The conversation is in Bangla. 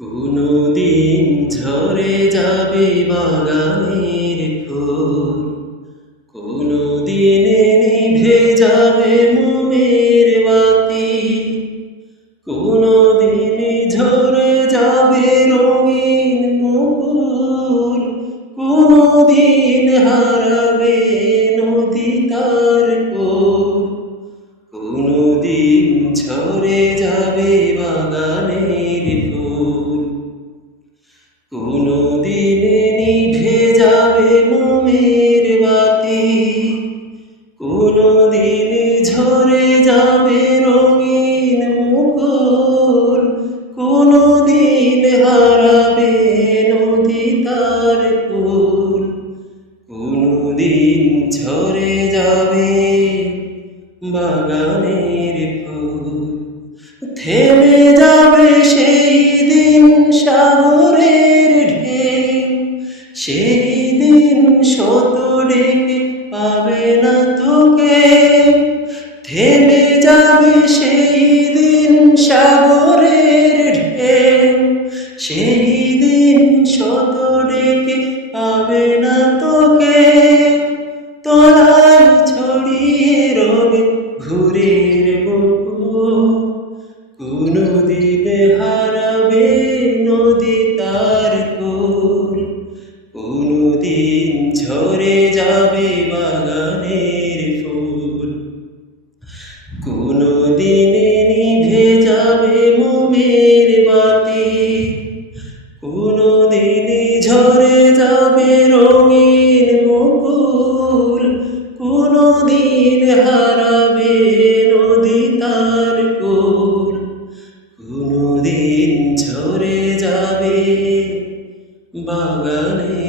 কোনো দিন ঝরে যাবে বাগানের ফুল, কোনো দিনে নিভে যাবে মোমের বাতি, কোনো দিনে ঝরে যাবে রঙিন মুকুল, কোনো দিন হারাবে নদী তার কোল, কোনো দিন ঝরে যাবে বাগানের ফুল, কোনো দিনে নিভে যাবে মোমের বাতি, কোনো দিনে ঝরে যাবে রঙিন মুকুল, কোনো দিন হারাবে নদী তার কুল, কোনো দিন ঝরে যাবে বাগানের ফুল। থেমে যাবে সেই দিন সাগরের ঢেউ, সেই দিন শত ডেকে পাবে না তোকে। থেমে যাবে সেই দিন সাগরের ঢেউ, সেই দিন শত ডেকে পাবে না তোকে। তলায় ছড়িয়ে রবে ঘুরের বকুল, কোনো দিনে হারাবে নদী তার কুল, কোনো দিন ঝরে যাবে বাগানের ফুল, কোনো দিনে নিভে যাবে মোমের বাতি, কোনো দিনে ঝরে যাবে রঙিন মুকুল, কোনো দিন হারাবে নদী তার কুল, কোনো দিন ঝরে যাবে বাগানে